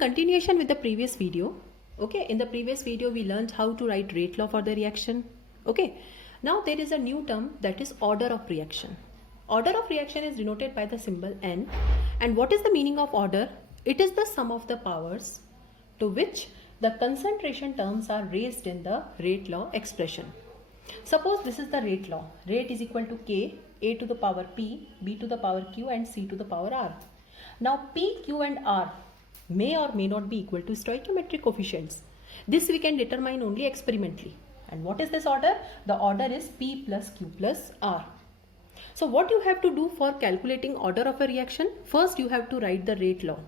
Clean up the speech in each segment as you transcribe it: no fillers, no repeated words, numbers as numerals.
continuation with the previous video, okay, in the previous video we learned how to write rate law for the reaction. Okay, now there is a new term, that is order of reaction. Order of reaction is denoted by the symbol n, and what is the meaning of order? It is the sum of the powers to which the concentration terms are raised in the rate law expression. Suppose this is the rate law. Rate is equal to k, a to the power p, b to the power q, and c to the power r. Now p, q and r may or may not be equal to stoichiometric coefficients. This we can determine only experimentally. And what is this order? The order is p plus q plus r. So what you have to do for calculating order of a reaction? First you have to write the rate law.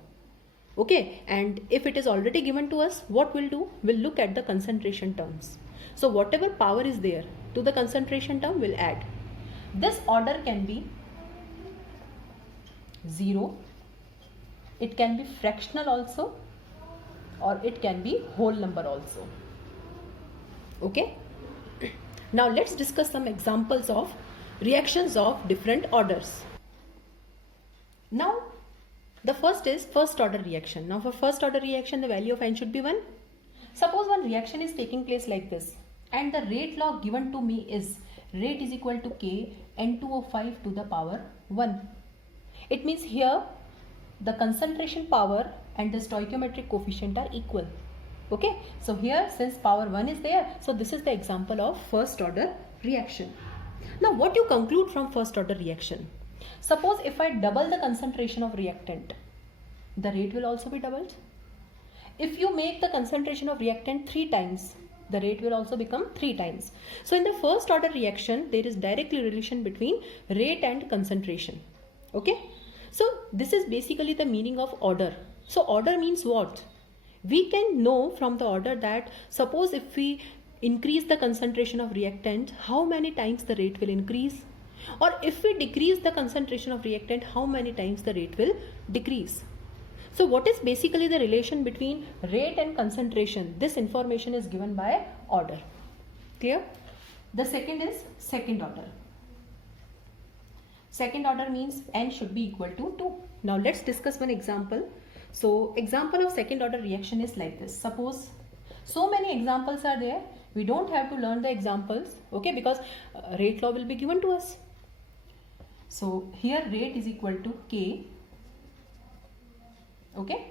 Okay, and if it is already given to us, what we'll do? We'll look at the concentration terms. So whatever power is there to the concentration term, we'll add. This order can be 0, it can be fractional also, or it can be whole number also. Okay, now let's discuss some examples of reactions of different orders. Now the first is first order reaction. Now for first order reaction, the value of n should be 1. Suppose one reaction is taking place like this, and the rate law given to me is rate is equal to k N2O5 to the power 1. It means here the concentration power and the stoichiometric coefficient are equal. Okay, so here since power 1 is there, so this is the example of first order reaction. Now what you conclude from first order reaction? Suppose if I double the concentration of reactant, the rate will also be doubled. If you make the concentration of reactant 3 times, the rate will also become 3 times. So in the first order reaction, there is directly relation between rate and concentration. Okay, so this is basically the meaning of order. So order means what? We can know from the order that suppose if we increase the concentration of reactant, how many times the rate will increase, or if we decrease the concentration of reactant, how many times the rate will decrease. So what is basically the relation between rate and concentration? This information is given by order. Clear? The second is second order. Second order means n should be equal to 2. Now let's discuss one example. So example of second order reaction is like this. Suppose so many examples are there. We don't have to learn the examples, okay, because rate law will be given to us. So here rate is equal to k. Okay,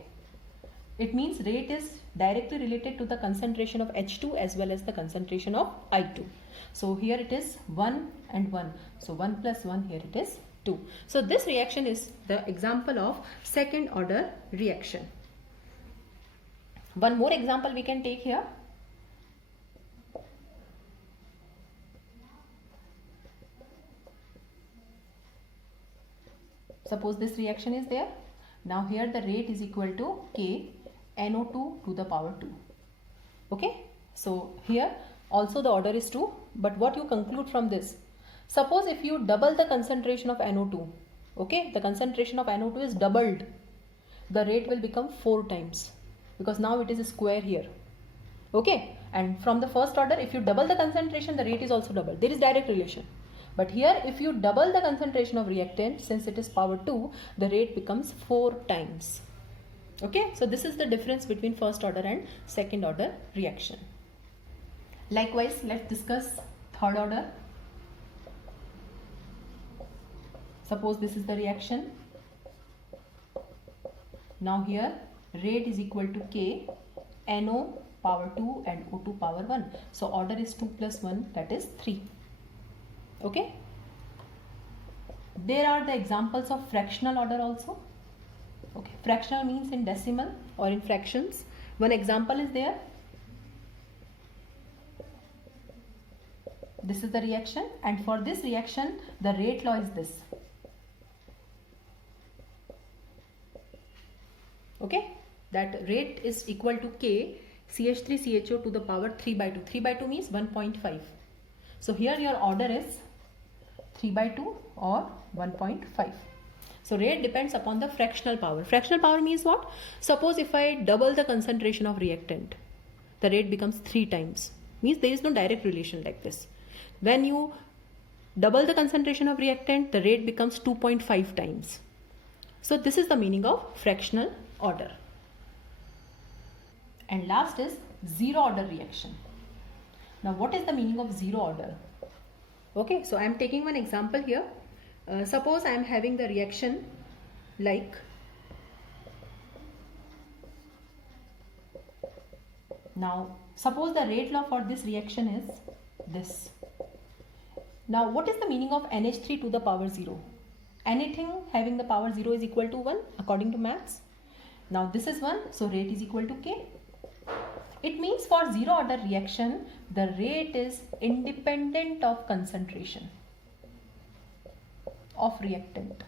it means rate is directly related to the concentration of H2 as well as the concentration of I2. So here it is 1 and 1. So 1 plus 1, here it is 2. So this reaction is the example of second order reaction. One more example we can take here. Suppose this reaction is there. Now here the rate is equal to k NO2 to the power 2. Okay, so here also the order is 2, but what you conclude from this? Suppose if you double the concentration of NO2, okay, the concentration of NO2 is doubled, the rate will become 4 times because now it is a square here. Okay, and from the first order, if you double the concentration, the rate is also doubled. There is direct relation. But here if you double the concentration of reactant, since it is power 2, the rate becomes 4 times. Okay, so this is the difference between first order and second order reaction. Likewise, let's discuss third order. Suppose this is the reaction. Now here rate is equal to k NO power 2 and O2 power 1. So order is 2 plus 1, that is 3. Okay, there are the examples of fractional order also. Okay, fractional means in decimal or in fractions. One example is there. This is the reaction, and for this reaction the rate law is this. Okay, that rate is equal to k CH3CHO to the power 3 by 2. 3 by 2 means 1.5. So here your order is 3 by 2 or 1.5. So rate depends upon the fractional power. Fractional power means what? Suppose if I double the concentration of reactant, the rate becomes 3 times. Means there is no direct relation like this. When you double the concentration of reactant, the rate becomes 2.5 times. So this is the meaning of fractional order. And last is zero order reaction. Now what is the meaning of zero order? Okay, so I am taking one example here. Suppose I am having the reaction like now suppose the rate law for this reaction is this. Now what is the meaning of NH3 to the power 0? Anything having the power 0 is equal to 1 according to maths. Now this is 1, so rate is equal to K. It means for zero order reaction, the rate is independent of concentration of reactant.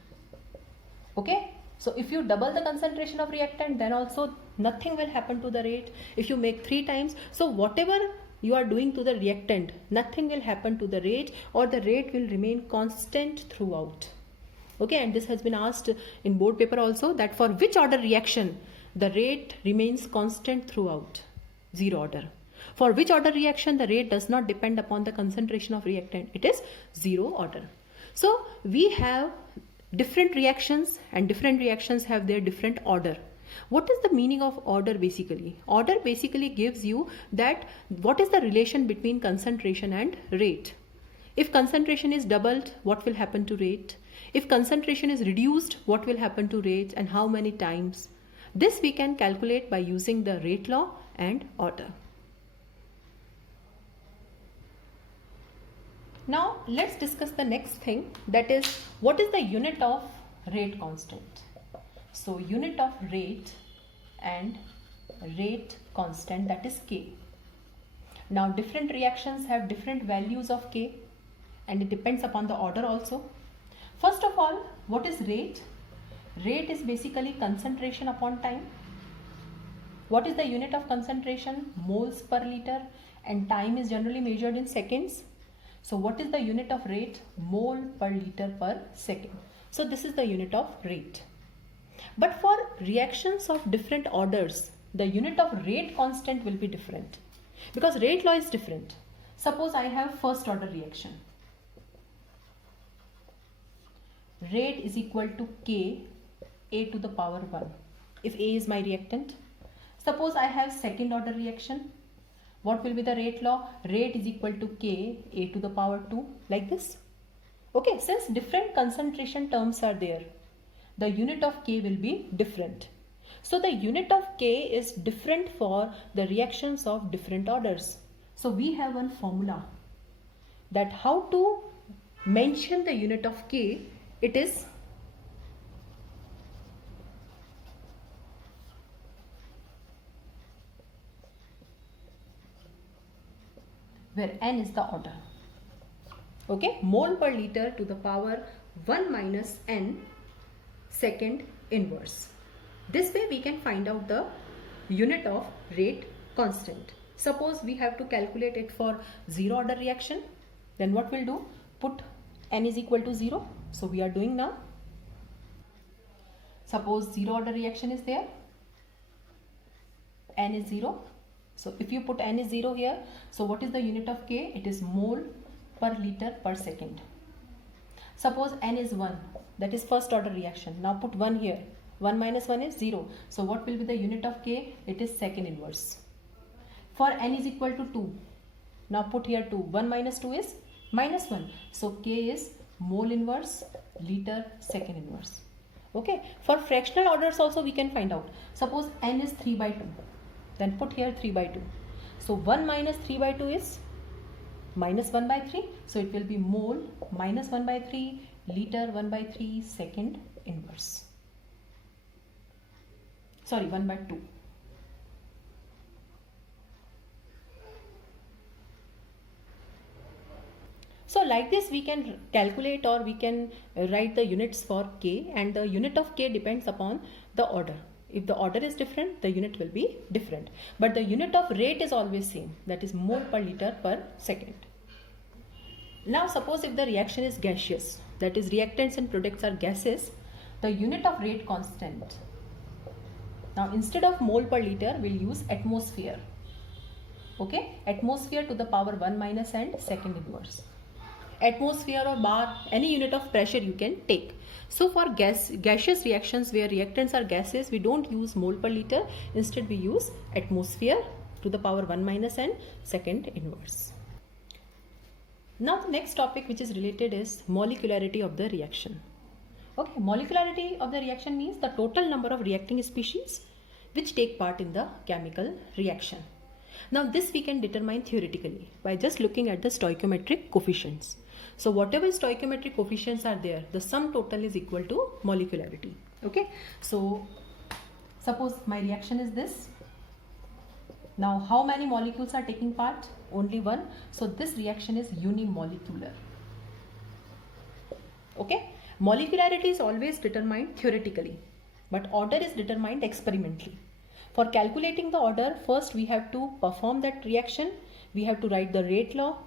Okay, so if you double the concentration of reactant, then also nothing will happen to the rate. If you make 3 times, so whatever you are doing to the reactant, nothing will happen to the rate, or the rate will remain constant throughout. Okay, and this has been asked in board paper also, that for which order reaction the rate remains constant throughout? Zero order. For which order reaction the rate does not depend upon the concentration of reactant? It is zero order. So we have different reactions, and different reactions have their different order. What is the meaning of order basically? Order basically gives you that what is the relation between concentration and rate. If concentration is doubled, what will happen to rate? If concentration is reduced, what will happen to rate, and how many times? This we can calculate by using the rate law and order. Now let's discuss the next thing, that is what is the unit of rate constant. So unit of rate and rate constant, that is K. Now different reactions have different values of K, and it depends upon the order also. First of all, what is rate? Rate is basically concentration upon time. What is the unit of concentration? Moles per liter, and time is generally measured in seconds. So what is the unit of rate? Mole per liter per second. So this is the unit of rate. But for reactions of different orders, the unit of rate constant will be different, because rate law is different. Suppose I have first order reaction. Rate is equal to K, A to the power 1, if A is my reactant. Suppose I have second order reaction. What will be the rate law? Rate is equal to K, A to the power 2, like this. Okay, since different concentration terms are there, the unit of K will be different. So the unit of K is different for the reactions of different orders. So we have one formula that how to mention the unit of K. It is where n is the order. Okay, mole per liter to the power 1 minus n second inverse. This way we can find out the unit of rate constant. Suppose we have to calculate it for zero order reaction, then what we'll do? Put n is equal to 0. So we are doing now. Suppose zero order reaction is there, n is 0. So if you put n is 0 here, so what is the unit of K? It is mole per liter per second. Suppose n is 1, that is first order reaction. Now put 1 here. 1 minus 1 is 0. So what will be the unit of K? It is second inverse. For n is equal to 2. Now put here 2. 1 minus 2 is minus 1. So K is mole inverse liter second inverse. Okay. For fractional orders also we can find out. Suppose n is 3 by 2. Then put here 3 by 2. So 1 minus 3 by 2 is minus 1 by 3. So it will be mole minus 1 by 3 liter 1 by 3 second inverse. Sorry, 1 by 2. So like this we can calculate, or we can write the units for K, and the unit of K depends upon the order. If the order is different, the unit will be different. But the unit of rate is always same, that is mole per liter per second. Now suppose if the reaction is gaseous, that is reactants and products are gases, the unit of rate constant. Now instead of mole per liter, we'll use atmosphere. Okay, atmosphere to the power 1 minus n second inverse. atmosphere or bar, any unit of pressure you can take. So for gaseous reactions where reactants are gases, we don't use mole per liter. Instead we use atmosphere to the power 1 minus n second inverse. Now the next topic which is related is molecularity of the reaction. Okay, molecularity of the reaction means the total number of reacting species which take part in the chemical reaction. Now this we can determine theoretically by just looking at the stoichiometric coefficients. So whatever stoichiometric coefficients are there, the sum total is equal to molecularity. Okay, so suppose my reaction is this. Now how many molecules are taking part? Only one. So this reaction is unimolecular. Okay, molecularity is always determined theoretically, but order is determined experimentally. For calculating the order, first we have to perform that reaction, we have to write the rate law,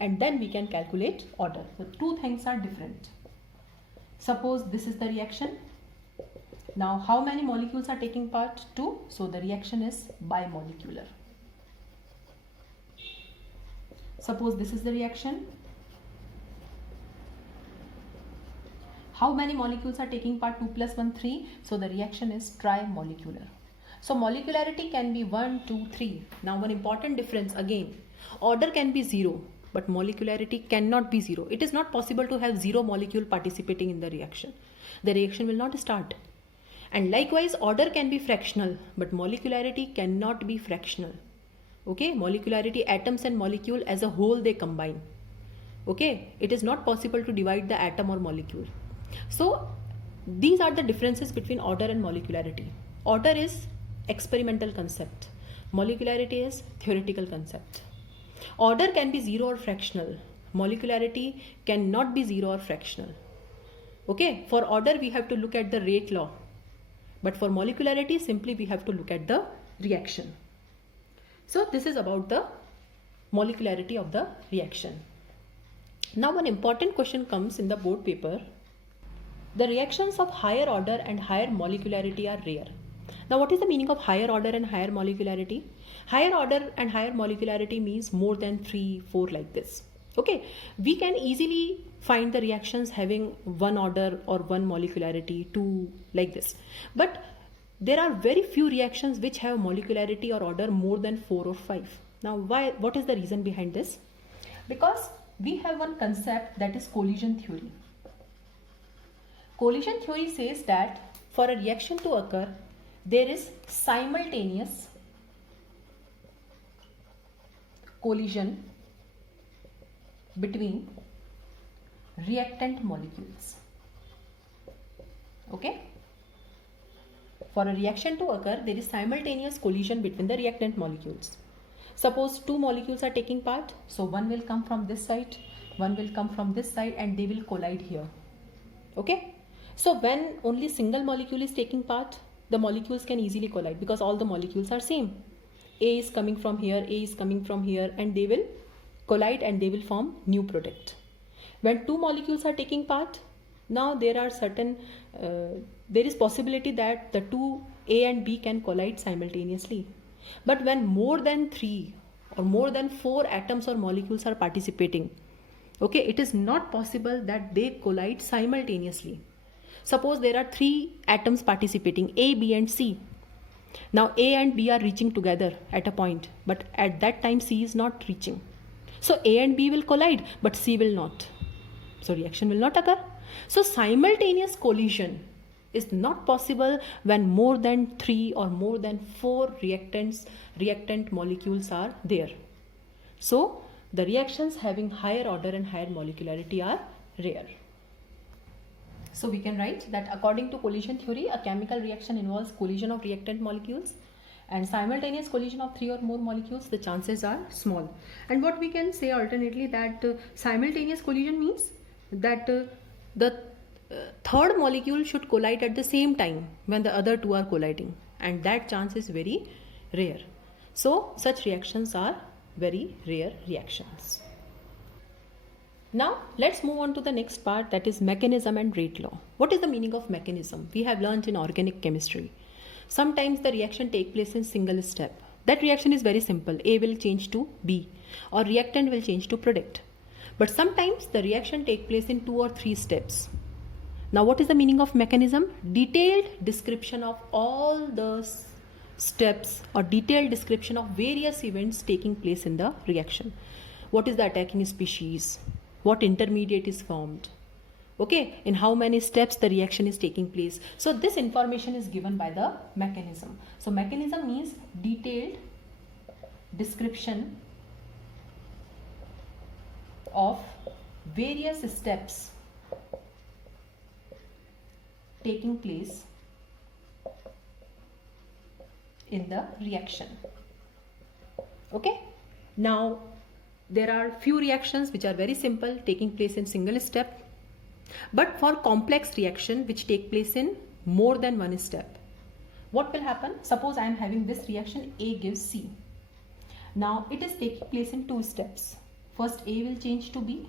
and then we can calculate order. The two things are different. Suppose this is the reaction. Now how many molecules are taking part? 2. So the reaction is bimolecular. Suppose this is the reaction. How many molecules are taking part? 2 plus 1, 3. So the reaction is trimolecular. So molecularity can be 1, 2, 3. Now one important difference again. Order can be 0, but molecularity cannot be 0. It is not possible to have 0 molecule participating in the reaction. The reaction will not start. And likewise order can be fractional, but molecularity cannot be fractional. Okay, molecularity, atoms and molecule as a whole they combine. Okay, it is not possible to divide the atom or molecule. So these are the differences between order and molecularity. Order is experimental concept. Molecularity is theoretical concept. Order can be 0 or fractional. Molecularity cannot be 0 or fractional. Okay, for order we have to look at the rate law. But for molecularity simply we have to look at the reaction. So this is about the molecularity of the reaction. Now one important question comes in the board paper. The reactions of higher order and higher molecularity are rare. Now what is the meaning of higher order and higher molecularity? Higher order and higher molecularity means more than 3, 4 like this. Okay, we can easily find the reactions having 1 order or 1 molecularity, 2 like this. But there are very few reactions which have molecularity or order more than 4 or 5. Now why? What is the reason behind this? Because we have one concept that is collision theory. Collision theory says that for a reaction to occur, there is simultaneous collision between reactant molecules. Okay? For a reaction to occur, there is simultaneous collision between the reactant molecules. Suppose 2 molecules are taking part, so one will come from this side, one will come from this side, and they will collide here. Okay? So when only single molecule is taking part, the molecules can easily collide because all the molecules are same. A is coming from here, A is coming from here, and they will collide and they will form new product. When 2 molecules are taking part, now there are certain, there is possibility that the 2 A and B can collide simultaneously. But when more than 3 or more than 4 atoms or molecules are participating, okay, it is not possible that they collide simultaneously. Suppose there are 3 atoms participating, A, B and C. Now A and B are reaching together at a point, but at that time C is not reaching. So A and B will collide, but C will not. So reaction will not occur. So simultaneous collision is not possible when more than 3 or more than 4 reactant molecules are there. So the reactions having higher order and higher molecularity are rare. So we can write that according to collision theory, a chemical reaction involves collision of reactant molecules, and simultaneous collision of 3 or more molecules, the chances are small. And what we can say alternately, that simultaneous collision means that the third molecule should collide at the same time when the other 2 are colliding, and that chance is very rare. So such reactions are very rare reactions. Now let's move on to the next part, that is mechanism and rate law. What is the meaning of mechanism? We have learnt in organic chemistry. Sometimes the reaction takes place in single step. That reaction is very simple. A will change to B or reactant will change to product. But sometimes the reaction take place in 2 or 3 steps. Now what is the meaning of mechanism? Detailed description of all the steps or detailed description of various events taking place in the reaction. What is the attacking species? What intermediate is formed? Okay, in how many steps the reaction is taking place. So this information is given by the mechanism. So mechanism means detailed description of various steps taking place in the reaction. Okay, now there are few reactions which are very simple, taking place in single step. But for complex reaction which take place in more than one step, what will happen? Suppose I am having this reaction, A gives C. Now it is taking place in 2 steps. First A will change to B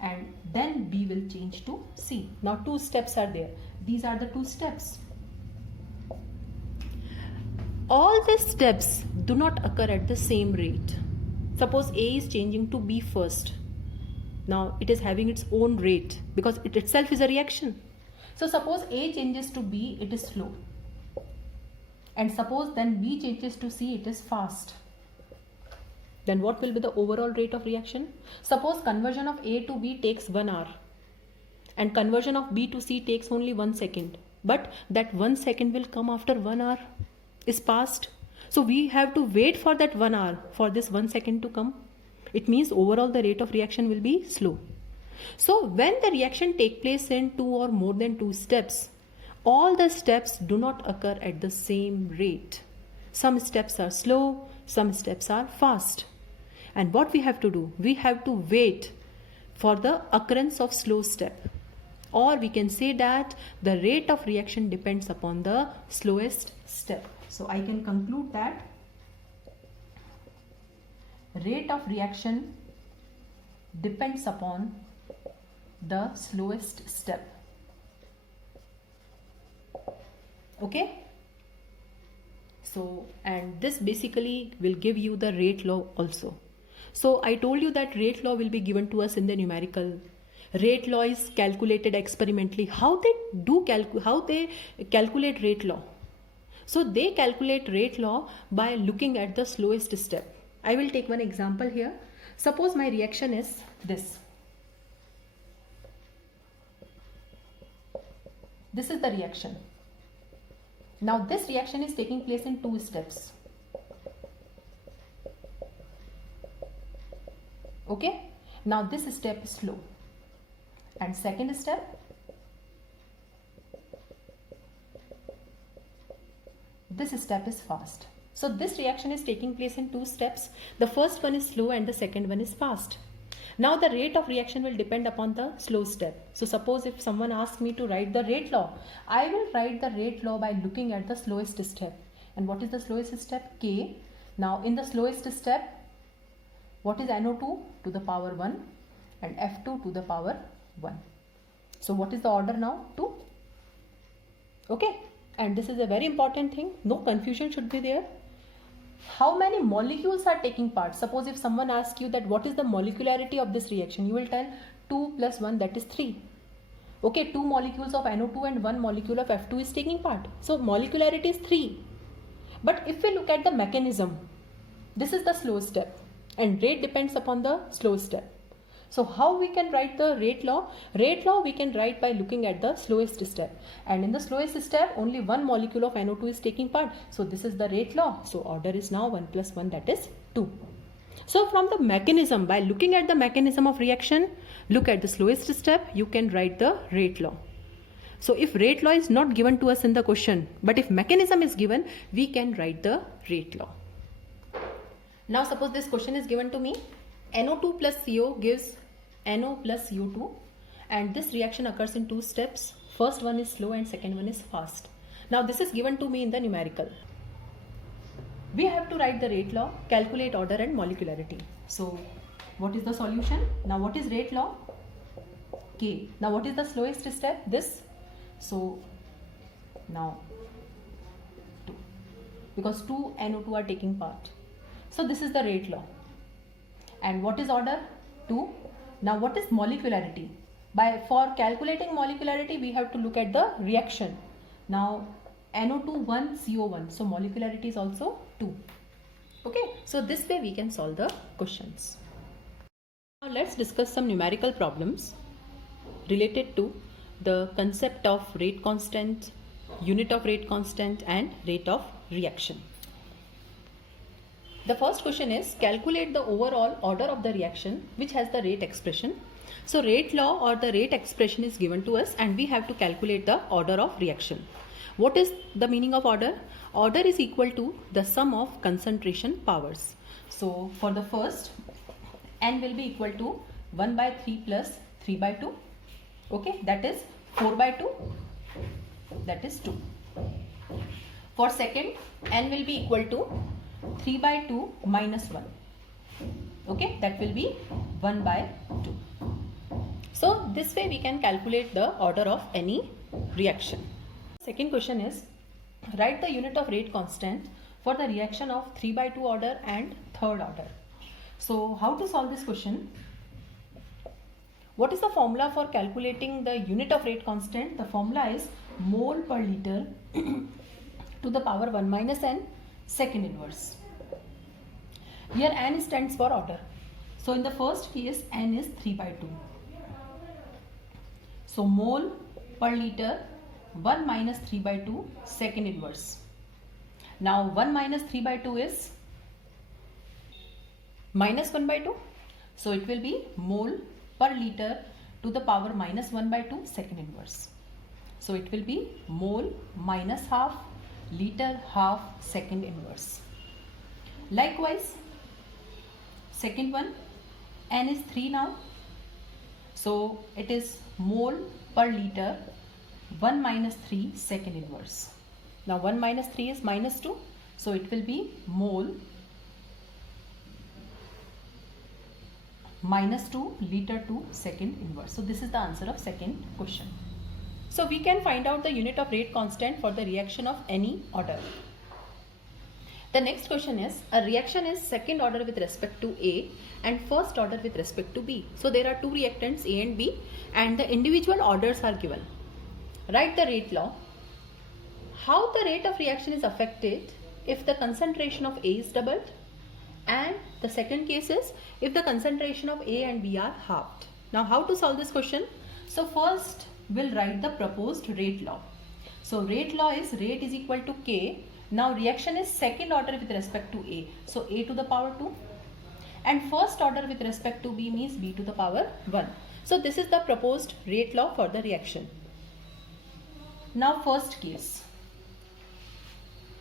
and then B will change to C. Now 2 steps are there. These are the 2 steps. All the steps do not occur at the same rate. Suppose A is changing to B first. Now it is having its own rate because it itself is a reaction. So suppose A changes to B, it is slow. And suppose then B changes to C, it is fast. Then what will be the overall rate of reaction? Suppose conversion of A to B takes 1 hour and conversion of B to C takes only 1 second. But that 1 second will come after 1 hour is passed. So we have to wait for that 1 hour for this 1 second to come. It means overall the rate of reaction will be slow. So when the reaction take place in 2 or more than 2 steps, all the steps do not occur at the same rate. Some steps are slow, some steps are fast. And what we have to do? We have to wait for the occurrence of slow step. Or we can say that the rate of reaction depends upon the slowest step. So I can conclude that rate of reaction depends upon the slowest step. Okay? So, and this basically will give you the rate law also. So I told you that rate law will be given to us in the numerical. Rate law is calculated experimentally. How they calculate rate law? So they calculate rate law by looking at the slowest step. I will take one example here. Suppose my reaction is this. This is the reaction. Now this reaction is taking place in 2 steps. Okay. Now this step is slow. And second step, this step is fast. So this reaction is taking place in 2 steps. The first one is slow and the second one is fast. Now the rate of reaction will depend upon the slow step. So suppose if someone asks me to write the rate law, I will write the rate law by looking at the slowest step. And what is the slowest step? K. Now in the slowest step, what is NO2 to the power 1 and F2 to the power 1. So what is the order now? 2. Okay. And this is a very important thing. No confusion should be there. How many molecules are taking part? Suppose if someone asks you that what is the molecularity of this reaction, you will tell 2 plus 1, that is 3. Okay, 2 molecules of NO2 and 1 molecule of F2 is taking part. So molecularity is 3. But if we look at the mechanism, this is the slow step and rate depends upon the slow step. So how we can write the rate law? Rate law we can write by looking at the slowest step. And in the slowest step, only 1 molecule of NO2 is taking part. So this is the rate law. So order is now 1 plus 1, that is 2. So from the mechanism, by looking at the mechanism of reaction, look at the slowest step, you can write the rate law. So if rate law is not given to us in the question, but if mechanism is given, we can write the rate law. Now suppose this question is given to me. NO2 plus CO gives NO plus CO2 and this reaction occurs in 2 steps. First one is slow and second one is fast. Now this is given to me in the numerical. We have to write the rate law, calculate order and molecularity. So what is the solution? Now what is rate law? K. Now what is the slowest step? This. So now 2 because 2 NO2 are taking part. So this is the rate law. And what is order? 2 Now what is molecularity? For calculating molecularity, we have to look at the reaction. Now NO2 1 CO1, so molecularity is also 2. Okay, so this way we can solve the questions. Now let's discuss some numerical problems related to the concept of rate constant, unit of rate constant and rate of reaction. The first question is, calculate the overall order of the reaction which has the rate expression. So rate law or the rate expression is given to us and we have to calculate the order of reaction. What is the meaning of order? Order is equal to the sum of concentration powers. So for the first, n will be equal to 1 by 3 plus 3 by 2. Okay, that is 4 by 2, that is 2. For second, n will be equal to 3 by 2 minus 1. Okay, that will be 1 by 2. So this way we can calculate the order of any reaction. Second question is, write the unit of rate constant for the reaction of 3 by 2 order and third order. So how to solve this question? What is the formula for calculating the unit of rate constant? The formula is mole per liter to the power 1 minus n second inverse. Here n stands for order. So in the first case, n is 3 by 2. So mole per liter 1 minus 3 by 2 second inverse. Now 1 minus 3 by 2 is minus 1 by 2. So it will be mole per liter to the power minus 1 by 2 second inverse. So it will be mole minus half liter half second inverse. Likewise, second one, n is 3 now. So it is mole per liter 1 minus 3 second inverse. Now 1 minus 3 is minus 2. So it will be mole minus 2 liter to second inverse. So this is the answer of second question. So we can find out the unit of rate constant for the reaction of any order. The next question is, a reaction is second order with respect to A and first order with respect to B. So there are two reactants A and B and the individual orders are given. Write the rate law. How the rate of reaction is affected if the concentration of A is doubled, and the second case is if the concentration of A and B are halved. Now how to solve this question? So first we'll write the proposed rate law. So rate law is rate is equal to K. Now reaction is second order with respect to A. So A to the power 2 and first order with respect to B means B to the power 1. So this is the proposed rate law for the reaction. Now first case.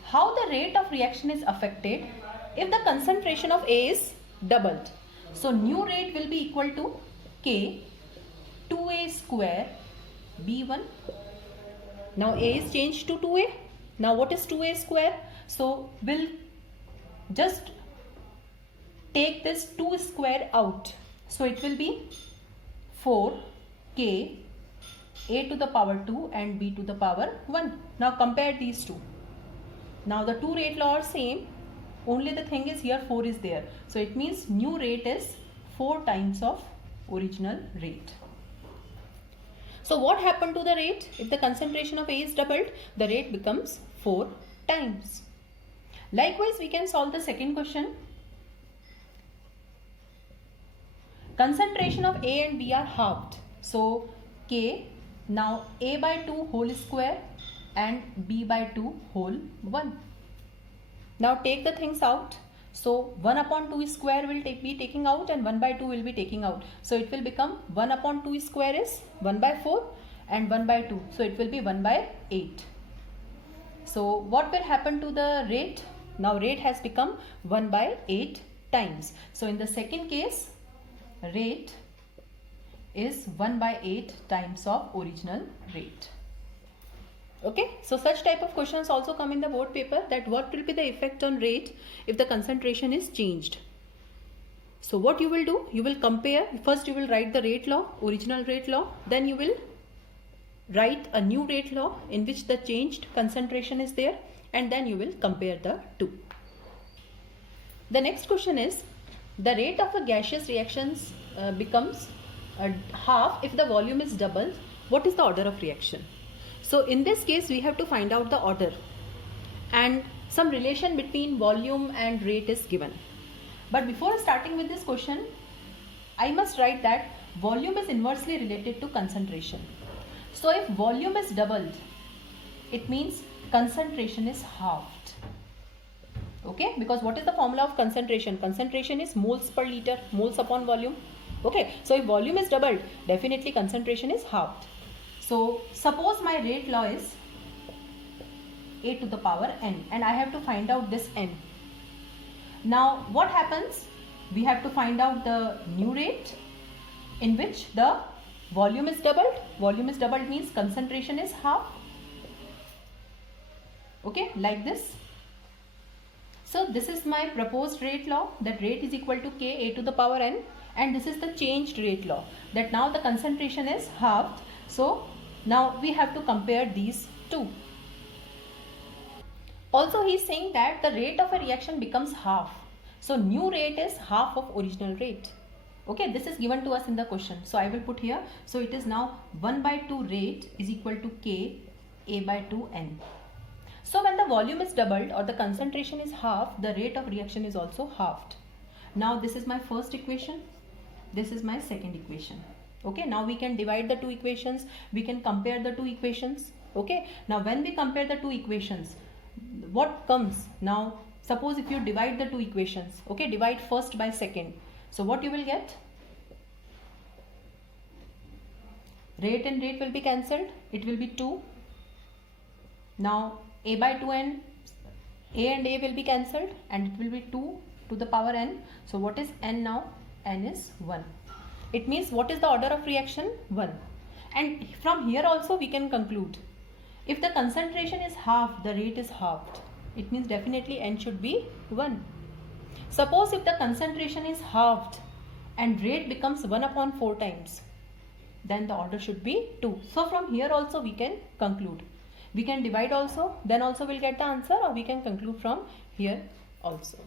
How the rate of reaction is affected if the concentration of A is doubled. So new rate will be equal to K 2A square B1. Now A is changed to 2A. Now what is 2A square? So we'll just take this 2 square out. So it will be 4K A to the power 2 and B to the power 1. Now compare these two. Now the two rate law are same. Only the thing is here 4 is there. So it means new rate is 4 times of original rate. So what happened to the rate? If the concentration of A is doubled, the rate becomes 4 times. Likewise, we can solve the second question. Concentration of A and B are halved. So K, now A by 2 whole square and B by 2 whole 1. Now take the things out. So 1 upon 2 square will be taking out and 1 by 2 will be taking out. So it will become 1 upon 2 square is 1 by 4 and 1 by 2. So it will be 1 by 8. So what will happen to the rate? Now rate has become 1 by 8 times. So in the second case, rate is 1 by 8 times of original rate. Okay, so such type of questions also come in the board paper, that what will be the effect on rate if the concentration is changed. So what you will do, you will compare, first you will write the rate law, original rate law, then you will write a new rate law in which the changed concentration is there, and then you will compare the two. The next question is, the rate of a gaseous reactions becomes half if the volume is doubled, what is the order of reaction? So in this case we have to find out the order, and some relation between volume and rate is given. But before starting with this question, I must write that volume is inversely related to concentration. So if volume is doubled, it means concentration is halved. Okay, because what is the formula of concentration? Concentration is moles per liter, moles upon volume. Okay, so if volume is doubled, definitely concentration is halved. So suppose my rate law is a to the power n, and I have to find out this n. Now what happens? We have to find out the new rate in which the volume is doubled. Volume is doubled means concentration is half. Okay, like this. So this is my proposed rate law, that rate is equal to k a to the power n, and this is the changed rate law, that now the concentration is halved. So now we have to compare these two. Also he is saying that the rate of a reaction becomes half. So new rate is half of original rate. Okay, this is given to us in the question. So I will put here. So it is now 1/2 rate is equal to k a/2 n. So when the volume is doubled or the concentration is half, the rate of reaction is also halved. Now this is my first equation. This is my second equation. Okay, now we can divide the two equations. We can compare the two equations. Okay, now when we compare the two equations, what comes? Now suppose if you divide the two equations, okay, divide first by second. So what you will get? Rate and rate will be cancelled. It will be 2. Now a/2 n, a and a will be cancelled, and it will be 2 to the power n. So what is n now? N is 1. It means what is the order of reaction? 1. And from here also we can conclude, if the concentration is half, the rate is halved. It means definitely n should be 1. Suppose if the concentration is halved and rate becomes 1/4 times, then the order should be 2. So from here also we can conclude. We can divide also, then also we'll get the answer, or we can conclude from here also.